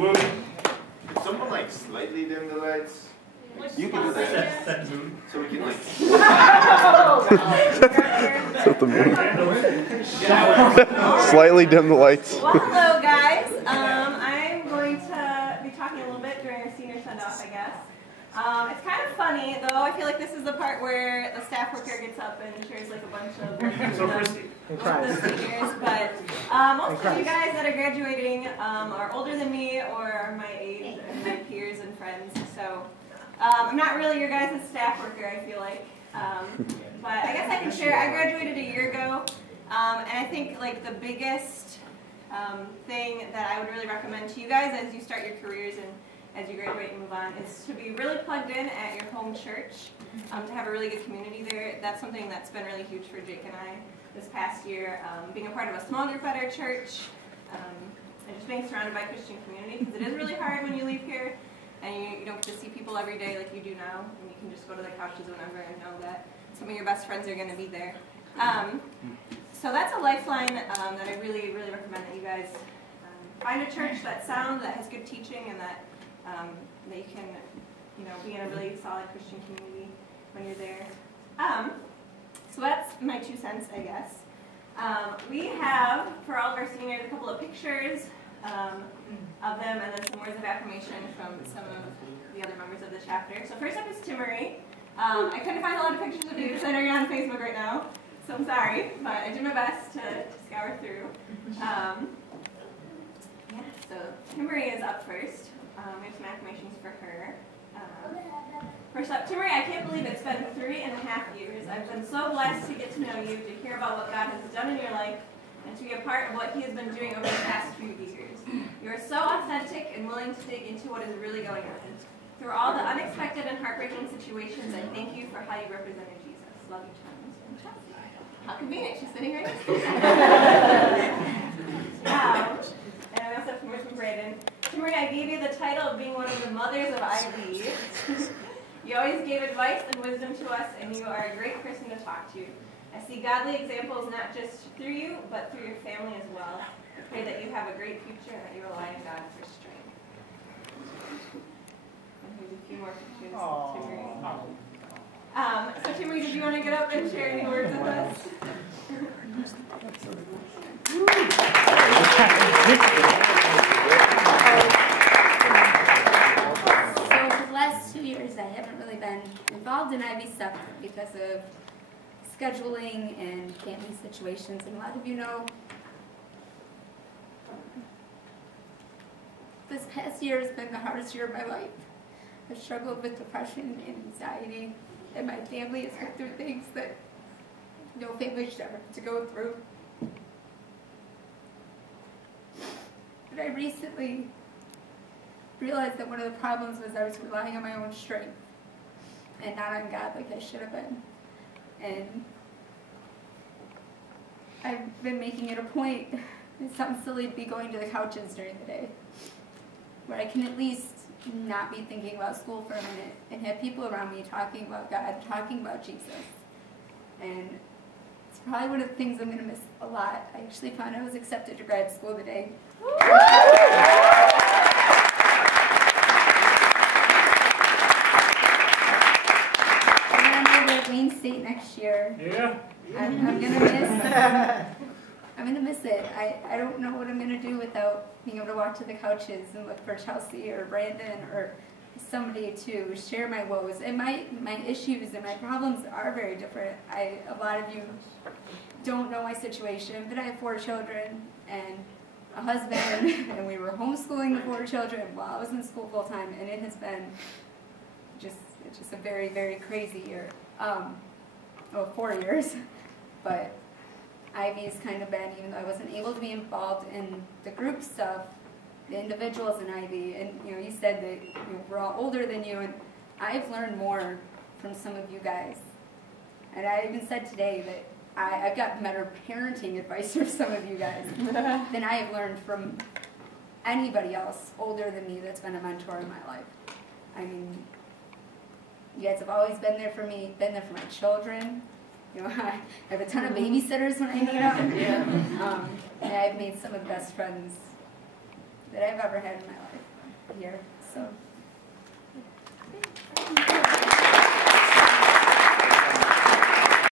Could someone like slightly dim the lights? You can do that. So we can like. Set the mood. Slightly dim the lights. Well, hello guys. I'm going to be talking a little bit during our senior send-off, I guess. It's kind of funny, though. I feel like this is the part where the staff worker gets up and shares like a bunch of the seniors. But most of you guys that are graduating are older than me or are my age and my peers and friends. So I'm not really your guys' staff worker, I feel like. But I guess I can share. I graduated a year ago, and I think like the biggest thing that I would really recommend to you guys as you start your careers and as you graduate and move on is to be really plugged in at your home church, to have a really good community there. That's something that's been really huge for Jake and I this past year, being a part of a small group at our church, and just being surrounded by Christian community, because it is really hard when you leave here and you don't get to see people every day like you do now, and you can just go to the couches whenever and know that some of your best friends are going to be there. So that's a lifeline that I really, really recommend that you guys find a church that's sound, that has good teaching, and that you can, be in a really solid Christian community when you're there. So that's my 2 cents, I guess. We have, for all of our seniors, a couple of pictures of them, and then some words of affirmation from some of the other members of the chapter. So first up is Timarie. I couldn't find a lot of pictures of you because I know you're on Facebook right now, so I'm sorry, but I did my best to scour through. So Timarie is up first. We have some affirmations for her. First up, Timarie, I can't believe it's been 3.5 years. I've been so blessed to get to know you, to hear about what God has done in your life, and to be a part of what He has been doing over the past few years. You are so authentic and willing to dig into what is really going on. Through all the unexpected and heartbreaking situations, I thank you for how you represented Jesus. Love you, Thomas and Chelsea. How convenient, she's sitting right next to me. And I also have some words from Brayden. Timarie, I gave you the title of being one of the mothers of IB. You always gave advice and wisdom to us, and you are a great person to talk to. I see godly examples not just through you, but through your family as well. I pray that you have a great future and that you rely on God for strength. And here's a few more pictures of Timarie. So Timarie, did you want to get up and share any words with us? I haven't really been involved in IB stuff because of scheduling and family situations, and a lot of you know this past year has been the hardest year of my life. I've struggled with depression and anxiety, and my family has been through things that no family should ever have to go through. But I recently realized that one of the problems was I was relying on my own strength and not on God like I should have been. And I've been making it a point, it sounds silly, to be going to the couches during the day, where I can at least not be thinking about school for a minute and have people around me talking about God, talking about Jesus. And it's probably one of the things I'm going to miss a lot. I actually found I was accepted to grad school today. Wayne State next year. Yeah. I'm gonna miss it. I don't know what I'm gonna do without being able to walk to the couches and look for Chelsea or Brandon or somebody to share my woes. And my issues and my problems are very different. A lot of you don't know my situation, but I have 4 children and a husband, and we were homeschooling the 4 children while I was in school full time, and it has been just a very, very crazy year. 4 years, but Ivy's kind of been, even though I wasn't able to be involved in the group stuff, the individuals in Ivy, and you said that we're all older than you, and I've learned more from some of you guys. And I even said today that I've got better parenting advice from some of you guys than I have learned from anybody else older than me that's been a mentor in my life. I mean, you guys have always been there for me, been there for my children. I have a ton of babysitters when I need them. And I've made some of the best friends that I've ever had in my life here. So